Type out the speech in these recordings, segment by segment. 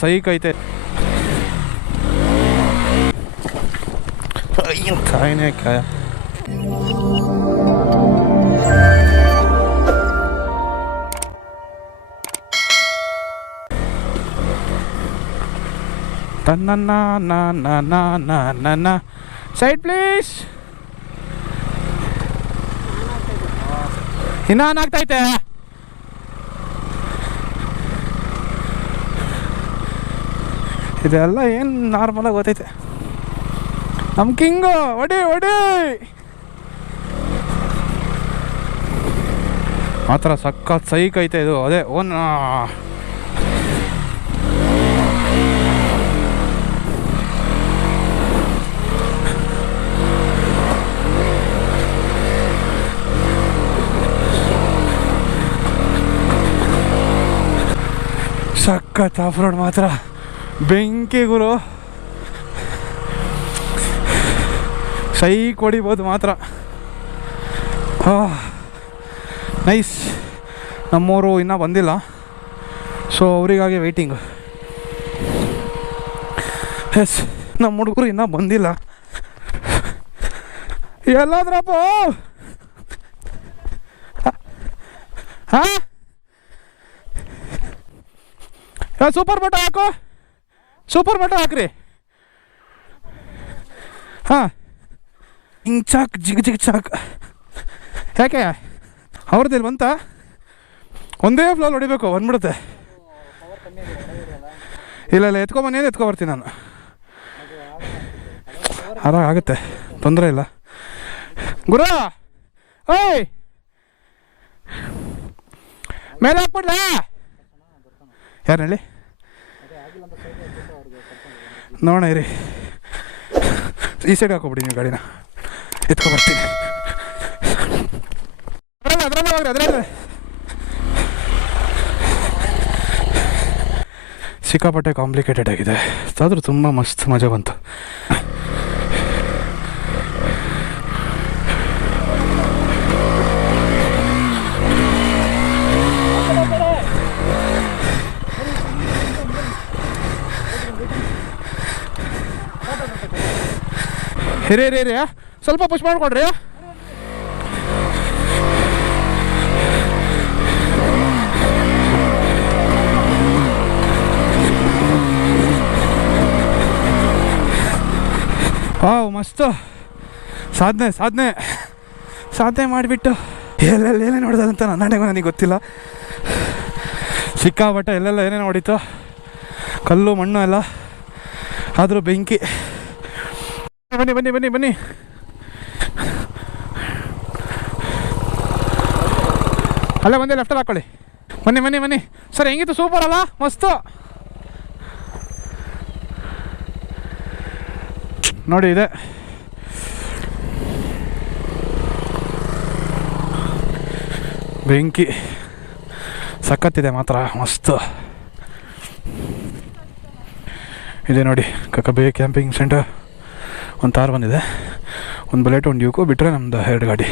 ಸೈಕ್ ಐತೆ. ಕಾಯನೇ ಕಾಯ. ತನ್ನ ಸೈಡ್ ಪ್ಲೀಸ್. ಇನ್ನಾಗ್ತೈತೆ. ಇದೆಲ್ಲ ಏನು ನಾರ್ಮಲಾಗಿ ಗೊತ್ತೈತೆ. ನಮ್ಮ ಕಿಂಗು ಒಡಿ ಮಾತ್ರ ಸಖತ್ ಸೈಕ್ ಐತೆ ಇದು. ಅದೇ ಓನ್ ಸಖತ್ ಆಫ್ ರೋಡ್ ಮಾತ್ರ ಬೆಂಕಿ ಗುರು. ಸೈಕ್ ಹೊಡಿಬೋದು ಮಾತ್ರ. ನೈಸ್. ನಮ್ಮವರು ಇನ್ನೂ ಬಂದಿಲ್ಲ, ಸೊ ಅವರಿಗಾಗಿ ವೆಯ್ಟಿಂಗ್. ಎಸ್, ನಮ್ಮ ಹುಡುಗರು ಇನ್ನೂ ಬಂದಿಲ್ಲ. ಎಲ್ಲಾದ್ರಪ್ಪ? ಹಾಂ, ಸೂಪರ್ ಬಟ ಹಾಕು, ಸೂಪರ್ ಬಟ ಹಾಕ್ರಿ. ಹಾಂ, ಹಿಂಗೆ ಚಾಕ್ ಜಿಗ್ ಚಾಕ್. ಯಾಕೆ ಅವ್ರದ್ದು ಇಲ್ಲಿ ಬಂತ? ಒಂದೇ ಫ್ಲೋರ್ ಹೊಡಿಬೇಕು, ಬಂದ್ಬಿಡುತ್ತೆ. ಇಲ್ಲ ಎತ್ಕೊಂಬನ್ನೇನು ಎತ್ಕೊಬರ್ತೀನಿ ನಾನು. ಆಗುತ್ತೆ, ತೊಂದರೆ ಇಲ್ಲ. ಗುರು, ಓಯ್ ಮೇಲೆ ಹಾಕ್ಬಿಡ್ಲ? ಯಾರು ಹೇಳಿ? ನೋಡೋಣ ಇರಿ. ಈ ಸೈಡ್ ಹಾಕೋಬಿಡಿ ನೀವು ಗಾಡಿನ, ಎತ್ಕೊಬರ್ತೀನಿ. ಅದರಲ್ಲೇ ಹೋಗ್ರಿ, ಅದರಲ್ಲೇ. ಸಿಕ್ಕಾಪಟ್ಟೆ ಕಾಂಪ್ಲಿಕೇಟೆಡ್ ಆಗಿದೆ, ಆದರೂ ತುಂಬ ಮಸ್ತ್ ಮಜಾ ಬಂತು. ಹಿರಿಯ ಸ್ವಲ್ಪ ಪುಷ್ ಮಾಡಿಕೊಡ್ರಿ. ವಾವ್, ಮಸ್ತು ಸಾಧನೆ ಮಾಡಿಬಿಟ್ಟು ಎಲ್ಲೆಲ್ಲ ನೋಡ್ದಂತ ನನ್ನಡೆಗೂ ನನಗೆ ಗೊತ್ತಿಲ್ಲ. ಸಿಕ್ಕಾಪಟ್ಟೆ ಎಲ್ಲೆಲ್ಲ ಏನೇನು ಹೊಡಿತು, ಕಲ್ಲು ಮಣ್ಣು ಎಲ್ಲ. ಆದರೂ ಬೆಂಕಿ. ಬನ್ನಿ. ಅಲ್ಲೇ ಬಂದೆ, ಲೆಫ್ಟಲ್ಲಿ ಹಾಕೊಳ್ಳಿ. ಬನ್ನಿ ಸರ್. ಹೆಂಗಿತ್ತು? ಸೂಪರ್ ಅಲ್ಲ? ಮಸ್ತು ನೋಡಿ. ಇದೆ ಬೆಂಕಿ, ಸಖತ್ತಿದೆ ಮಾತ್ರ, ಮಸ್ತು ಇದೆ ನೋಡಿ. Kakkabe camping centre. ಒಂದು ತಾರ್ ಬಂದಿದೆ, ಒಂದು ಬುಲೆಟ್, ಒಂದು ಡ್ಯೂಕು ಬಿಟ್ಟರೆ ನಮ್ಮದು 2 ಗಾಡಿ.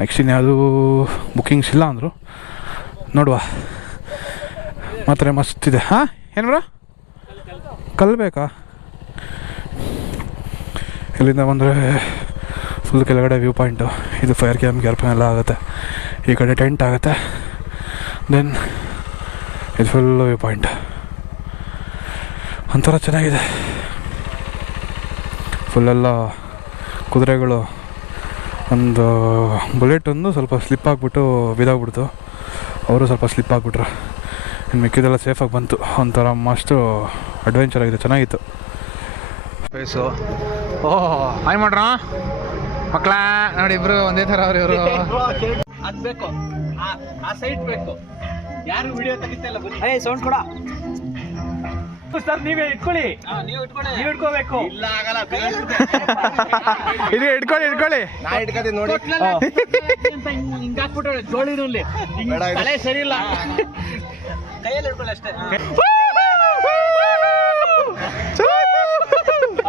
ನೆಕ್ಸ್ಟ್ ಇನ್ಯಾವುದು ಬುಕ್ಕಿಂಗ್ಸ್ ಇಲ್ಲ ಅಂದರು, ನೋಡುವ. ಮಾತ್ರ ಮಸ್ತಿದೆ. ಹಾಂ, ಏನು ಬ್ರೋ? ಕಲ್ಲು ಬೇಕಾ? ಇಲ್ಲಿಂದ ಬಂದರೆ ಫುಲ್ ಕೆಳಗಡೆ ವ್ಯೂ ಪಾಯಿಂಟು. ಇದು ಫೈರ್ ಕ್ಯಾಂಪ್ ಎಲ್ಲ ಆಗುತ್ತೆ. ಈ ಕಡೆ ಟೆಂಟ್ ಆಗುತ್ತೆ. ದೆನ್ ಇದು ಫುಲ್ಲು ವ್ಯೂ ಪಾಯಿಂಟ್. ಒಂಥರ ಚೆನ್ನಾಗಿದೆ. ಫುಲ್ಲೆಲ್ಲ ಕುದುರೆಗಳು. ಒಂದು ಬುಲೆಟ್ ಸ್ವಲ್ಪ ಸ್ಲಿಪ್ ಆಗಿಬಿಟ್ಟು ಬಿದ್ದೋಗ್ಬಿಡ್ತು. ಅವರು ಸ್ವಲ್ಪ ಸ್ಲಿಪ್ ಆಗಿಬಿಟ್ರು. ಇನ್ನು ಮಿಕ್ಕಿದೆಲ್ಲ ಸೇಫಾಗಿ ಬಂತು. ಒಂಥರ ಮಸ್ತು ಅಡ್ವೆಂಚರ್ ಆಗಿದೆ, ಚೆನ್ನಾಗಿತ್ತು ಪ್ಲೇಸು. ಹಾಯ್ ಮಾಡ್ರ ಮಕ್ಕಳ ನೋಡಿ, ಇಬ್ರು ಒಂದೇ ಥರ ಅವ್ರು. ಇವರು ಅದು ಬೇಕು, ಆ ಸೈಟ್ ಬೇಕು. ಯಾರು ವಿಡಿಯೋ ತೆಗಿತಾ ಇಲ್ಲ, ಬನ್ನಿ. ಸೌಂಡ್ ಕೊಡ ಸರ್, ನೀವೇ ಇಟ್ಕೊಳ್ಳಿ. ನೀವು ಇಟ್ಕೋಬೇಕು. ಇಲ್ಲ ಆಗಲ್ಲ, ಇದು ಇಟ್ಕೊಳ್ಳಿ. ನಾ ಇಟ್ಕೋತೀನಿ ನೋಡಿ. ಹಿಂಗ ಹಾಕ್ಬಿಟ್ಟು ಜೋಳಿನಲ್ಲಿ ತಲೆ ಸರಿ ಇಲ್ಲ, ಕೈಯಲ್ಲಿ ಇಟ್ಕೊಳ್ಳಿ ಅಷ್ಟೇ.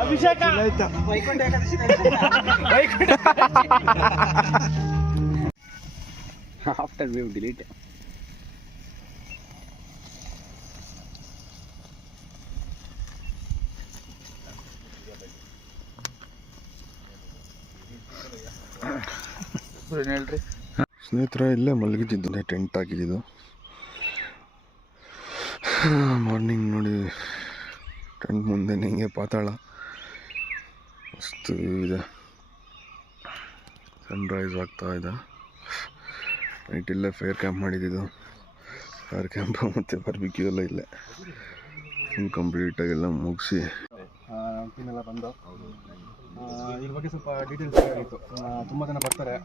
ಅಭಿಷೇಕ Vaikuntha Ekadashi. After view delete. ಹೇಳ್ರಿ ಸ್ನೇಹಿತರೆ, ಇಲ್ಲೇ ಮಲಗಿದ್ದಿದ್ದು, ಟೆಂಟ್ ಹಾಕಿದ್ದು. ಮಾರ್ನಿಂಗ್ ನೋಡಿ ಟೆಂಟ್ ಮುಂದೆ ಹಿಂಗೆ ಪಾತಾಳ ಮಸ್ತು ಇದೆ. ಸನ್ರೈಸ್ ಆಗ್ತಾ ಇದೆ. ನೈಟ್ ಇಲ್ಲೇ ಫೇರ್ ಕ್ಯಾಂಪ್ ಮಾಡಿದ್ದು. ಫೇರ್ ಕ್ಯಾಂಪ್ ಮತ್ತು ಬಾರ್ಬಿಕ್ಯೂ ಎಲ್ಲ ಇಲ್ಲೇ ಫುಲ್ ಕಂಪ್ಲೀಟಾಗೆಲ್ಲ ಮುಗಿಸಿ ಟೀಮೆಲ್ಲ ಬಂದು ಇದ್ರ ಬಗ್ಗೆ ಸ್ವಲ್ಪ ಡೀಟೇಲ್ಸ್ ಬೇಕಾಗಿತ್ತು. ತುಂಬ ಜನ ಬರ್ತಾರೆ.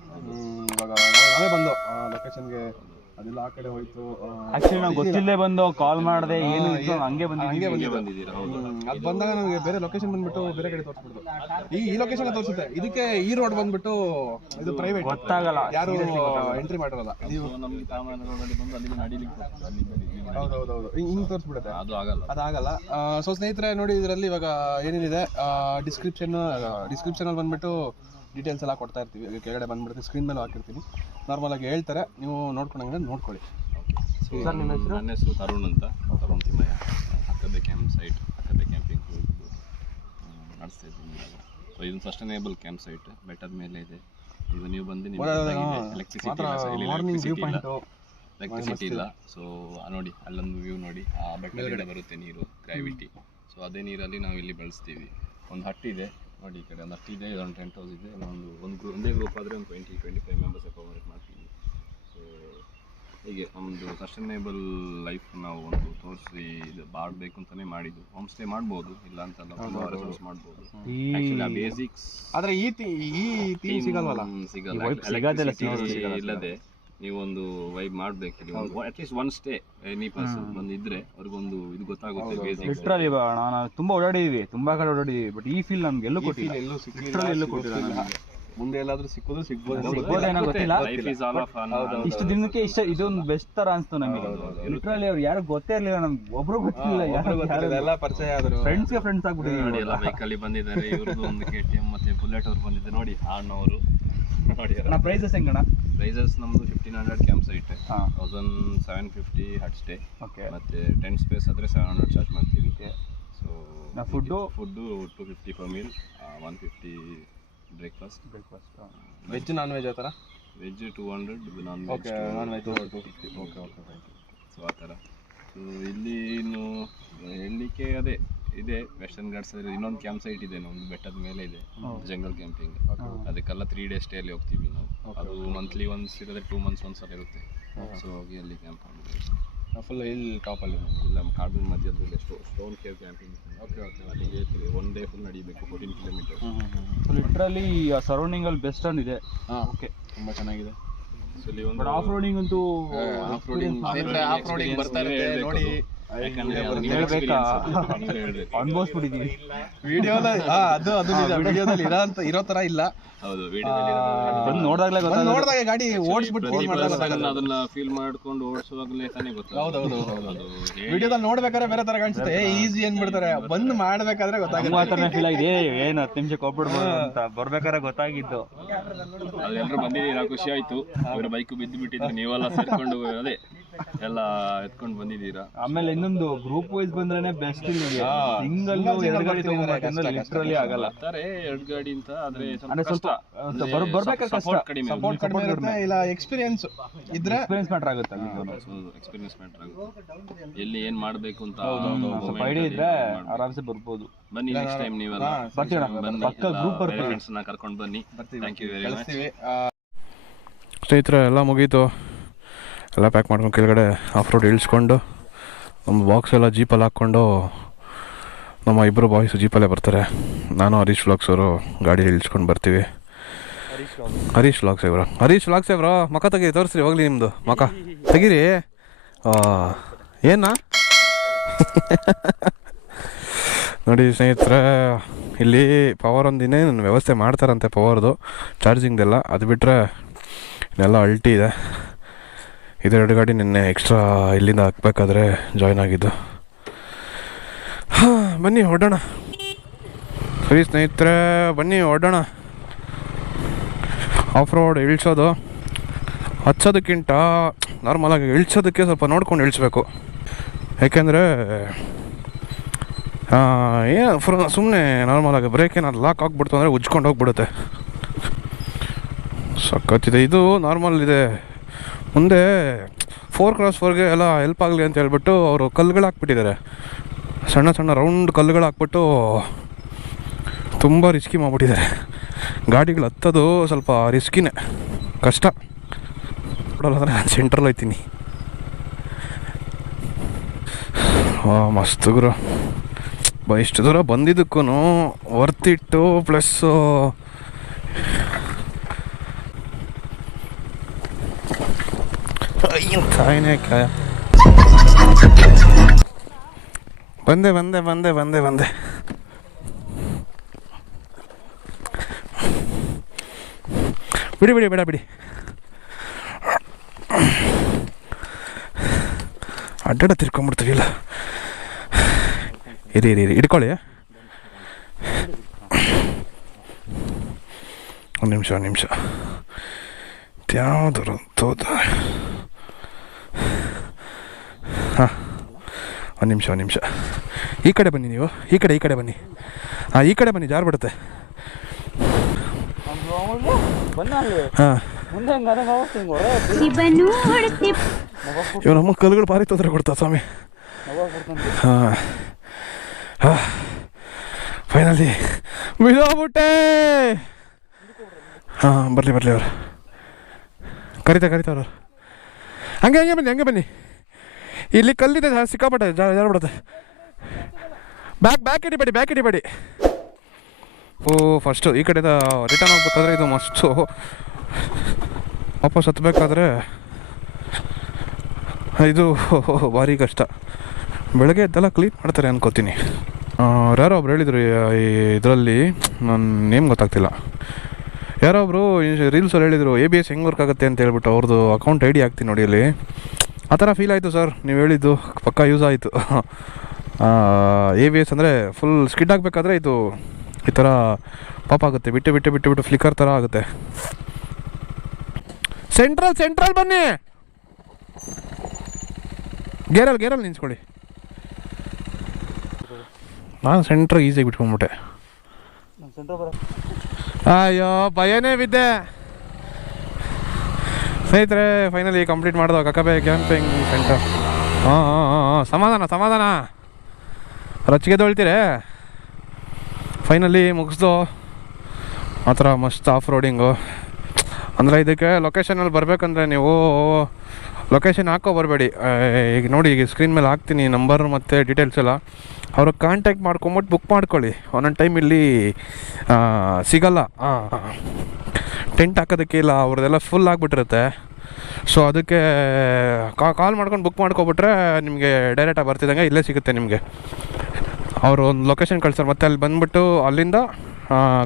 ಇವಾಗ ನಾವೇ ಬಂದು ಲೊಕೇಶನ್ಗೆ ಅದೆಲ್ಲ ಆ ಕಡೆ ಹೋಯ್ತು. ಆಕ್ಚುಲಿ ನಾವು ಗೊತ್ತಿಲ್ಲೇ ಬಂದು ಕಾಲ್ ಮಾಡಿದೆ, ಏನು ಹಂಗೆ ಬಂದಿದ್ದೀರಾ? ಅದು ಬಂದಾಗ ನಮಗೆ ಬೇರೆ ಲೊಕೇಶನ್ ಬಂದ್ಬಿಟ್ಟು ಬೇರೆ ಕಡೆ ತೋರಿಸ್ಬಿಡ್ತು. ಈ ಲೊಕೇಶನ್ ತೋರಿಸುತ್ತೆ. ಇದಕ್ಕೆ ಈ ರೋಡ್ ಬಂದ್ಬಿಟ್ಟು ಇದು ಪ್ರೈವೇಟ್, ಗೊತ್ತಾಗಲ್ಲ, ಯಾರು ಎಂಟ್ರಿ ಮಾಡಿರಲ್ಲ. ನೀವು ಹೌದೌದು ಹಿಂಗೆ ತೋರಿಸ್ಬಿಡುತ್ತೆ, ಅದಾಗಲ್ಲ. ಸೊ ಸ್ನೇಹಿತರೆ ನೋಡಿ, ಇದರಲ್ಲಿ ಇವಾಗ ಏನೇನಿದೆ ಡಿಸ್ಕ್ರಿಪ್ಷನಲ್ಲಿ ಬಂದ್ಬಿಟ್ಟು ಡೀಟೇಲ್ಸ್ ಎಲ್ಲ ಕೊಡ್ತಾ ಇರ್ತೀವಿ. ಕೆಳಗಡೆ ಬಂದ್ಬಿಡ್ತೀವಿ, ಸ್ಕ್ರೀನ್ ಮೇಲೆ ಹಾಕಿರ್ತೀನಿ. ನಾರ್ಮಲಾಗಿ ಹೇಳ್ತಾರೆ, ನೀವು ನೋಡ್ಕೊಂಡಂಗೆ ನೋಡ್ಕೊಳ್ಳಿ. ಸರ್, ನನ್ನ ಹೆಸರು ತರುಣ್ ಅಂತ, Tarun Thimmaiah. Akkabe camp site, Akkabe camping ನಡೆಸ್ತಾ ಇದ್ದೀನಿ. ಸೊ ಇದೊಂದು ಸಸ್ಟೈನೇಬಲ್ ಕ್ಯಾಂಪ್ ಸೈಟ್, ಬೆಟ್ಟದ ಮೇಲೆ ಇದೆ. ಈಗ ನೀವು ಬಂದು ಎಲೆಕ್ಟ್ರಿಸಿಟಿ ಇಲ್ಲ. ಸೊ ನೋಡಿ, ಅಲ್ಲೊಂದು ವ್ಯೂ ನೋಡಿ, ಆ ಬೆಟ್ಟದಿಂದ ಬರುತ್ತೆ ನೀರು, ಗ್ರಾವಿಟಿ. ಸೊ ಅದೇ ನೀರಲ್ಲಿ ನಾವು ಇಲ್ಲಿ ಬೆಳೆಸ್ತೀವಿ. ಒಂದು ಹಟ್ ಇದೆ ನೋಡಿ, ಈ ಕಡೆ ಒಂದು ಹಟ್ ಇದೆ, ಇದೊಂದು ಟೆಂಟ್ ಹೌಸ್ ಇದೆ. ಒಂದೇ ಗ್ರೂಪ್ ಆದರೆ ಒಂದು 20-25 ಮೆಂಬರ್ಸ್ ಅಕಾಮಡೇಟ್ ಮಾಡ್ತೀವಿ. ಸೊ ಹೀಗೆ ನಮ್ಮದು ಸಸ್ಟೈನೇಬಲ್ ಲೈಫ್ ನಾವು ಒಂದು ತೋರಿಸಿ ಇದು ಮಾಡಬೇಕು ಅಂತಲೇ ಮಾಡಿದ್ದು. ಹೋಮ್ ಸ್ಟೇ ಮಾಡ್ಬೋದು, ಇಲ್ಲ ಅಂತಲ್ಲ, ರೆಸಾರ್ಟ್ಸ್ ಮಾಡ್ಬೋದು. ಆ್ಯಕ್ಚುಲಿ ಆ ಬೇಸಿಕ್ಸ್ ಆದರೆ ಈ ಥೀಮ್ ಸಿಗಲ್ಲ. ಇಲ್ಲದೆ ನೀವೊಂದು ವೈಬ್ ಮಾಡಬೇಕು. At least one stay any person ಬಂದಿದ್ರೆ ಅವ್ರಿಗೊಂದು ಇದು ಗೊತ್ತಾಗುತ್ತೆ. ಲಿಟ್ರಲಿ ನಾನು ತುಂಬ ಓಡಾಡಿದ್ವಿ, ತುಂಬ ಕಡೆ ಓಡಾಡಿದ್ವಿ, ಬಟ್ ಈ ಫೀಲ್ ನಮ್ಗೆ ಎಲ್ಲೂ ಕೊಟ್ಟಿಲ್ಲ. ಮುಂದೆ ಎಲ್ಲಾದ್ರೂ ಸಿಕ್ಕೋದು ಸಿಗ್ಬೋದು, ಗೊತ್ತಿಲ್ಲ. ಇಷ್ಟು ದಿನಕ್ಕೆ ಇದೊಂದು ಬೆಸ್ಟ್ ತರ ಅನ್ಸ್ತು ನಮಗೆ. ಲಿಟ್ರಲಿ ಅವ್ರು ಯಾರು ಗೊತ್ತೇ ಇರಲಿಲ್ಲ, ನಮ್ಗೆ ಒಬ್ರು ಗೊತ್ತಿಲ್ಲ, ಎಲ್ಲ ಪರಿಚಯ ಆದ್ರು, ಫ್ರೆಂಡ್ಸ್ ಆಗ್ಬಿಟ್ಟಿದ್ವಿ ನೋಡಿ. ಎಲ್ಲ ಬೈಕಲ್ಲಿ ಬಂದಿದ್ದಾರೆ. ಇವ್ರದ್ದು ಒಂದು KTM ಮತ್ತೆ ಬುಲೆಟ್ ಅವ್ರು ಬಂದಿದ್ದಾರೆ ನೋಡಿ, ಅಣ್ಣವರು ನೋಡಿ. ಪ್ರೈಸಸ್ ಹೆಂಗಣ್ಣ? ಪ್ರೈಸಸ್ ನಮ್ಮದು 1500 ಕ್ಯಾಂಪ್ ಸೈಟ್, 1750 ಹಟ್ ಸ್ಟೇ, ಮತ್ತೆ ಟೆಂಟ್ ಸ್ಪೇಸ್ ಆದರೆ 700 ಚಾರ್ಜ್ ಮಾಡ್ತೀವಿ. So food 250 per meal, 150 breakfast. Veg non veg ಆ ಥರ? Veg 200, non veg 250. ಸೊ ಆ ಥರ. ಸೊ ಇಲ್ಲಿ ಇನ್ನು ಹೇಳಲಿಕ್ಕೆ ಅದೇ ಇದೆ. ವೆಸ್ಟರ್ನ್ ಘಾಟ್ಸ್ ಅಲ್ಲಿ ಇನ್ನೊಂದು ಕ್ಯಾಂಪ್ ಸೈಟ್ ಇದೆ, ಒಂದು ಬೆಟ್ಟದ ಮೇಲೆ ಇದೆ, ಜಂಗಲ್ ಕ್ಯಾಂಪಿಂಗ್. ಅದಕ್ಕೆಲ್ಲ 3 ಡೇಸ್ ಸ್ಟೇ ಅಲ್ಲಿ ಹೋಗ್ತೀವಿ ನಾವು. ಅದು ಮಂತ್ಲಿ ಒನ್ಸ್ ಇರೋದ್ರೆ 2 ಮಂತ್ಸ್ ಒಂದ್ಸಲ ಇರುತ್ತೆ. ಸೊ ಹೋಗಿ ಅಲ್ಲಿ ಕ್ಯಾಂಪ್ ಮಾಡಿದ್ವಿ. ಫುಲ್ ಹಿಲ್ ಟಾಪಲ್ಲಿ ಇಲ್ಲ, ಕಾಡಿನ ಮಧ್ಯದಲ್ಲಿ ಸ್ಟೋನ್ ಕೇವ್ ಕ್ಯಾಂಪಿಂಗ್. ಅಲ್ಲಿಗೆ 1 ಡೇ ಫುಲ್ ನಡಿಬೇಕು, 14 ಕಿಲೋಮೀಟರ್. ಲಿಟ್ರಲಿ ಸರೌಂಡಿಂಗ್ ಅಲ್ಲಿ ಬೆಸ್ಟ್ ಇದೆ. ಓಕೆ, ತುಂಬ ಚೆನ್ನಾಗಿದೆ. ಆಫ್ ರೋಡಿಂಗ್ ಅಂತೂ ಆಫ್ ರೋಡಿಂಗ್ ಬರ್ತಾ ಇರುತ್ತೆ ನೋಡಿ. ಅನ್ಭವಿಸ್ಬಿಟ್ಟಿದೀವಿ ವಿಡಿಯೋದಲ್ಲಿ ಇರೋ ತರ ಇಲ್ಲ. ನೋಡಿದಾಗ ಗಾಡಿ ಓಡಿಸ್ಬಿಟ್ಟು ಅದನ್ನ ಫೀಲ್ ಮಾಡ್ಕೊಂಡು ಓಡಿಸುವಾಗಲೇ ತಾನೇ ಗೊತ್ತಾಗುತ್ತೆ. ವಿಡಿಯೋದಲ್ಲಿ ನೋಡ್ಬೇಕಾದ್ರೆ ಬೇರೆ ತರ ಕಾಣಿಸುತ್ತೆ, ಈಸಿ ಅನ್ಬಿಡ್ತಾರೆ. ಬಂದು ಮಾಡ್ಬೇಕಾದ್ರೆ ಗೊತ್ತಾಗುತ್ತೆ. ಫೀಲ್ ಆಗಿದೆ, ಏನು 10 ನಿಮಿಷಕ್ಕೆ ಹೋಗ್ಬಿಡ್ಬೋದು ಅಂತ ಬರ್ಬೇಕಾದ್ರೆ ಗೊತ್ತಾಗಿದ್ದು. ಅದೆಲ್ಲರೂ ಬಂದಿದ್ದೀರಾ, ಖುಷಿ ಆಯ್ತು. ಅವ್ರ ಬೈಕ್ ಬಿದ್ದು ಬಿಟ್ಟಿದ್ರು, ನೀವೆಲ್ಲ ಸೇರ್ಕೊಂಡು ಅದೇ ಎಲ್ಲ ಎತ್ಕೊಂಡು ಬಂದಿದ್ದೀರಾ. ಆಮೇಲೆ ಇನ್ನೊಂದು ಗ್ರೂಪ್ ವೈಸ್ ಬಂದ್ರೆ ಬೆಸ್ಟ್. ಸಿಂಗಲ್ 2 ಗಾಡಿ ತಗೊಂಡ್ರೆ ಲಿಟ್ರಲಿ ಆಗಲ್ಲ. 2 ಗಾಡಿ ಅಂತ ಆದ್ರೆ ಸ್ವಲ್ಪ ಬರ್ಬೇಕಾದ್ರೆ ಕಷ್ಟ, ಸಪೋರ್ಟ್ ಕಡಿಮೆ ಇರುತ್ತೆ. ಇಲ್ಲ ಎಕ್ಸ್ಪೀರಿಯನ್ಸ್ ಇದ್ರೆ ಎಕ್ಸ್ಪೀರಿಯನ್ಸ್ ಮ್ಯಾಟರ್ ಆಗುತ್ತೆ. ಎಕ್ಸ್ಪೀರಿಯನ್ಸ್ ಮ್ಯಾಟರ್ ಆಗುತ್ತೆ. ಎಲ್ಲಿ ಏನ್ ಮಾಡ್ಬೇಕು ಅಂತ ಸ್ವಲ್ಪ ಐಡಿಯಾ ಇದ್ರೆ ಆರಾಮ್ಸೆ ಬರ್ಬೋದು. ಬನ್ನಿ, ನೆಕ್ಸ್ಟ್ ಟೈಮ್ ನೀವೆಲ್ಲ ಪಕ್ಕ ಗ್ರೂಪ್ ಫ್ರೆಂಡ್ಸ್ ನ ಕರ್ಕೊಂಡು ಬನ್ನಿ. Thank you very much. ಸ್ನೇಹಿತರೆ, ಎಲ್ಲ ಮುಗೀತು. ಎಲ್ಲ ಪ್ಯಾಕ್ ಮಾಡ್ಕೊಂಡು ಕೆಳಗಡೆ ಆಫ್ ರೋಡ್ ಇಳಿಸ್ಕೊಂಡು ನಮ್ಮ ಬಾಕ್ಸ್ ಎಲ್ಲ ಜೀಪಲ್ಲಿ ಹಾಕ್ಕೊಂಡು ನಮ್ಮ ಇಬ್ಬರು ಬಾಯ್ಸು ಜೀಪಲ್ಲೇ ಬರ್ತಾರೆ. ನಾನು ಹರೀಶ್ ವ್ಲಾಗ್ಸ್ ಅವರು ಗಾಡಿ ಇಳಿಸ್ಕೊಂಡು ಬರ್ತೀವಿ. ಹರೀಶ್ ವ್ಲಾಗ್ಸ್ ಬ್ರೋ, ಮಕ ತೆಗಿ, ತೋರಿಸ್ರಿ ಹೋಗ್ಲಿ ನಿಮ್ಮದು ಮಕ ತೆಗೀರಿ. ಏನಾ ನೋಡಿ ಸ್ನೇಹಿತರೆ, ಇಲ್ಲಿ ಪವರ್ ಒಂದಿನೇ ನನ್ನ ವ್ಯವಸ್ಥೆ ಮಾಡ್ತಾರಂತೆ, ಪವರ್ದು ಚಾರ್ಜಿಂಗ್ದೆಲ್ಲ. ಅದು ಬಿಟ್ಟರೆ ಇನ್ನೆಲ್ಲ ಅಲ್ಟಿ ಇದೆ. ಇದು 2 ಗಾಡಿ ನಿನ್ನೆ ಎಕ್ಸ್ಟ್ರಾ ಇಲ್ಲಿಂದ ಹಾಕ್ಬೇಕಾದ್ರೆ ಜಾಯ್ನ್ ಆಗಿದ್ದು. ಬನ್ನಿ ಹೊರಡೋಣ. ಸರಿ ಸ್ನೇಹಿತರೆ, ಬನ್ನಿ ಹೊರಡೋಣ. ಆಫ್ ರೋಡ್ ಇಳಿಸೋದು ಹಚ್ಚೋದಕ್ಕಿಂತ ನಾರ್ಮಲಾಗಿ ಇಳಿಸೋದಕ್ಕೆ ಸ್ವಲ್ಪ ನೋಡ್ಕೊಂಡು ಇಳಿಸ್ಬೇಕು. ಯಾಕೆಂದರೆ ಸುಮ್ಮನೆ ನಾರ್ಮಲಾಗಿ ಬ್ರೇಕ್ ಏನಾದ್ರು ಲಾಕ್ ಆಗಿಬಿಡ್ತು ಅಂದರೆ ಉಜ್ಕೊಂಡು ಹೋಗ್ಬಿಡುತ್ತೆ. ಸಖತ್ತಿದೆ. ಇದು ನಾರ್ಮಲ್ ಇದೆ. ಮುಂದೆ 4x4ಗೆ ಎಲ್ಲ ಹೆಲ್ಪ್ ಆಗಲಿ ಅಂತ ಹೇಳ್ಬಿಟ್ಟು ಅವರು ಕಲ್ಲುಗಳು ಹಾಕ್ಬಿಟ್ಟಿದ್ದಾರೆ, ಸಣ್ಣ ಸಣ್ಣ ರೌಂಡ್ ಕಲ್ಲುಗಳು ಹಾಕ್ಬಿಟ್ಟು ತುಂಬ ರಿಸ್ಕಿ ಮಾಡಿಬಿಟ್ಟಿದ್ದಾರೆ. ಗಾಡಿಗಳು ಹತ್ತೋದು ಸ್ವಲ್ಪ ರಿಸ್ಕಿನೇ, ಕಷ್ಟ. ನೋಡೋಲ್ಲಂದರೆ ನಾನು ಸೆಂಟ್ರಲ್ಲಿ ಹೋಗ್ತೀನಿ. ಮಸ್ತ್ ಗುರು, ಇಷ್ಟು ದೂರ ಬಂದಿದ್ದಕ್ಕೂ ವರ್ತಿಟ್ಟು ಪ್ಲಸ್ಸು ಕಾಯನೇ ಕಾಯ. ಬಂದೆ ಬಂದೆ ಬಂದೆ ಬಂದೆ ಬಂದೆ ಬಿಡಿ ಬಿಡಿ ಬೇಡ ಬಿಡಿ, ಅಡ್ಡಾಡ ತಿರ್ಕೊಂಬಿಡ್ತೀವಿಲ್ಲ. ಇರಿ ಇರಿ ಇರಿ ಇಟ್ಕೊಳ್ಳಿ, ಒಂದು ನಿಮಿಷ ಒಂದು ನಿಮಿಷ. ಯಾವ್ದಾರು ತೋದ, ಹಾಂ ಒಂದು ನಿಮಿಷ ಒಂದು ನಿಮಿಷ. ಈ ಕಡೆ ಬನ್ನಿ ನೀವು, ಈ ಕಡೆ ಬನ್ನಿ. ಹಾಂ ಈ ಕಡೆ ಬನ್ನಿ, ಜಾರು ಬಿಡುತ್ತೆ. ಹಾಂ ಇವ್ ನಮ್ಮ ಕಲ್ಲುಗಳು ಭಾರಿ ತೊಂದರೆ ಕೊಡ್ತಾ ಸ್ವಾಮಿ. ಹಾಂ ಹಾಂ ಫೈನಲಿ ಬಿಡೋಗ್ಬಿಟ್ಟೆ. ಹಾಂ ಬರಲಿ ಅವ್ರು ಕರಿತಾವ್ರು. ಹಂಗೆ ಬನ್ನಿ. ಇಲ್ಲಿ ಕಲ್ಲಿದೆ ಸಿಕ್ಕಾಪಟ್ಟೆ, ಜಾರು ಬಿಡುತ್ತೆ. ಬ್ಯಾಕ್ ಹಿಡಿಬೇಡಿ. ಓ ಫಸ್ಟು ಈ ಕಡೆಯಿಂದ ರಿಟರ್ನ್ ಹೋಗ್ಬೇಕಾದ್ರೆ ಇದು ಮಸ್ತು. ವಾಪಸ್ ಹತ್ತಬೇಕಾದ್ರೆ ಇದು ಭಾರಿ ಕಷ್ಟ. ಬೆಳಗ್ಗೆ ಎದ್ದೆಲ್ಲ ಕ್ಲೀನ್ ಮಾಡ್ತಾರೆ ಅನ್ಕೋತೀನಿ. ಯಾರೋ ಒಬ್ರು ಹೇಳಿದರು ಇದರಲ್ಲಿ, ನನ್ನ ನೇಮ್ ಗೊತ್ತಾಗ್ತಿಲ್ಲ, ಯಾರೋ ಒಬ್ಬರು ರೀಲ್ಸಲ್ಲಿ ಹೇಳಿದರು ABS ಹೆಂಗೆ ವರ್ಕ್ ಆಗುತ್ತೆ ಅಂತ ಹೇಳ್ಬಿಟ್ಟು. ಅವ್ರದ್ದು ಅಕೌಂಟ್ ID ಹಾಕ್ತೀನಿ ನೋಡಿ ಅಲ್ಲಿ. ಆ ಥರ ಫೀಲ್ ಆಯಿತು ಸರ್, ನೀವು ಹೇಳಿದ್ದು ಪಕ್ಕಾ ಯೂಸ್ ಆಯಿತು. ABS ಅಂದರೆ ಫುಲ್ ಸ್ಕಿಡ್ ಆಗಬೇಕಾದ್ರೆ ಇದು ಈ ಥರ ಪಾಪ್ ಆಗುತ್ತೆ, ಬಿಟ್ಟು ಫ್ಲಿಕ್ಕರ್ ಥರ ಆಗುತ್ತೆ. ಸೆಂಟ್ರಲ್ ಬನ್ನಿ, ಗೇರಲ್ಲಿ ನಿಂತ್ಕೊಳ್ಳಿ. ನಾನು ಸೆಂಟ್ರ್ ಈಸಿಯಾಗಿ ಬಿಟ್ಕೊಂಡ್ಬಿಟ್ಟೆ. ಅಯ್ಯೋ ಭಯನೇ ಬಿದ್ದೆ. ಸ್ನೇಹಿತರೆ ಫೈನಲಿ ಕಂಪ್ಲೀಟ್ ಮಾಡಿದ ಕಕ್ಕಬೆ ಕ್ಯಾಂಪಿಂಗ್ ಸೆಂಟರ್. ಹಾಂ ಸಮಾಧಾನ ರಚ್ಚಿಗೆ ತೊಳ್ತೀರೇ. ಫೈನಲಿ ಮುಗಿಸ್ದು. ಆ ಥರ ಮಸ್ತ್ ಆಫ್ ರೋಡಿಂಗು. ಅಂದರೆ ಇದಕ್ಕೆ ಲೊಕೇಶನಲ್ಲಿ ಬರಬೇಕಂದ್ರೆ ನೀವು ಲೊಕೇಶನ್ ಹಾಕೋ ಬರಬೇಡಿ. ಈಗ ನೋಡಿ, ಈಗ ಸ್ಕ್ರೀನ್ ಮೇಲೆ ಹಾಕ್ತೀನಿ ನಂಬರ್ ಮತ್ತು ಡೀಟೇಲ್ಸ್ ಎಲ್ಲ. ಅವ್ರಿಗೆ ಕಾಂಟ್ಯಾಕ್ಟ್ ಮಾಡ್ಕೊಂಬಿಟ್ಟು ಬುಕ್ ಮಾಡ್ಕೊಳ್ಳಿ. ಒಂದೊಂದು ಟೈಮ್ ಇಲ್ಲಿ ಸಿಗಲ್ಲ, ಟೆಂಟ್ ಹಾಕೋದಕ್ಕೆ ಇಲ್ಲ, ಅವ್ರದ್ದೆಲ್ಲ ಫುಲ್ ಆಗಿಬಿಟ್ಟಿರುತ್ತೆ. ಸೊ ಅದಕ್ಕೆ ಕಾಲ್ ಮಾಡ್ಕೊಂಡು ಬುಕ್ ಮಾಡ್ಕೊಬಿಟ್ರೆ ನಿಮಗೆ ಡೈರೆಕ್ಟಾಗಿ ಬರ್ತಿದ್ದಂಗೆ ಇಲ್ಲೇ ಸಿಗುತ್ತೆ ನಿಮಗೆ. ಅವರು ಒಂದು ಲೊಕೇಶನ್ ಕಳ್ಸೋರು, ಮತ್ತು ಅಲ್ಲಿ ಬಂದುಬಿಟ್ಟು ಅಲ್ಲಿಂದ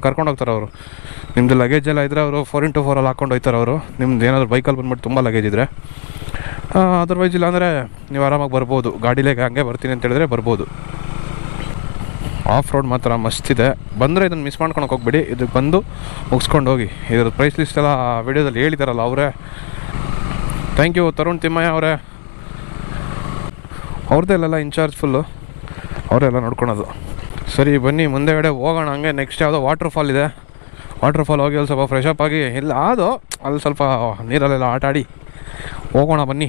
ಕರ್ಕೊಂಡು ಹೋಗ್ತಾರೆ ಅವರು. ನಿಮ್ಮದು ಲಗೇಜ್ ಎಲ್ಲ ಇದ್ದರೆ ಅವರು 4x4 ಅಲ್ಲಿ ಹಾಕ್ಕೊಂಡು ಹೋಗ್ತಾರೆ ಅವರು. ನಿಮ್ದು ಏನಾದರೂ ಬೈಕಲ್ಲಿ ಬಂದ್ಬಿಟ್ಟು ತುಂಬ ಲಗೇಜ್ ಇದ್ದರೆ. ಅದರ್ವೈಸ್ ಇಲ್ಲ ಅಂದರೆ ನೀವು ಆರಾಮಾಗಿ ಬರ್ಬೋದು. ಗಾಡಿಲೇ ಹಂಗೆ ಬರ್ತೀನಿ ಅಂತ ಹೇಳಿದ್ರೆ ಬರ್ಬೋದು. ಆಫ್ ರೋಡ್ ಮಾತ್ರ ಮಸ್ತಿದೆ. ಬಂದರೆ ಇದನ್ನು ಮಿಸ್ ಮಾಡ್ಕೊಳಕ್ಕೆ ಹೋಗ್ಬೇಡಿ, ಇದಕ್ಕೆ ಬಂದು ಮುಗಿಸ್ಕೊಂಡು ಹೋಗಿ. ಇದ್ರ ಪ್ರೈಸ್ ಲಿಸ್ಟ್ ಎಲ್ಲ ವಿಡಿಯೋದಲ್ಲಿ ಹೇಳಿದಾರಲ್ಲ ಅವರೇ. ಥ್ಯಾಂಕ್ ಯು ತರುಣ್ ತಿಮ್ಮಯ್ಯ ಅವರೇ. ಅವ್ರದ್ದೇ ಎಲ್ಲ ಇನ್ಚಾರ್ಜ್ ಫುಲ್ಲು, ಅವರೆಲ್ಲ ನೋಡ್ಕೊಳೋದು. ಸರಿ ಬನ್ನಿ ಮುಂದೆಗಡೆ ಹೋಗೋಣ. ಹಂಗೆ ನೆಕ್ಸ್ಟ್ ಯಾವುದೋ ವಾಟರ್ ಫಾಲ್ ಇದೆ, ವಾಟರ್ ಫಾಲ್ ಹೋಗಿ ಅಲ್ಲಿ ಸ್ವಲ್ಪ ಫ್ರೆಶ್ ಅಪ್ ಆಗಿ, ಇಲ್ಲ ಅದು ಅಲ್ಲಿ ಸ್ವಲ್ಪ ನೀರಲ್ಲೆಲ್ಲ ಆಟ ಆಡಿ ಹೋಗೋಣ ಬನ್ನಿ.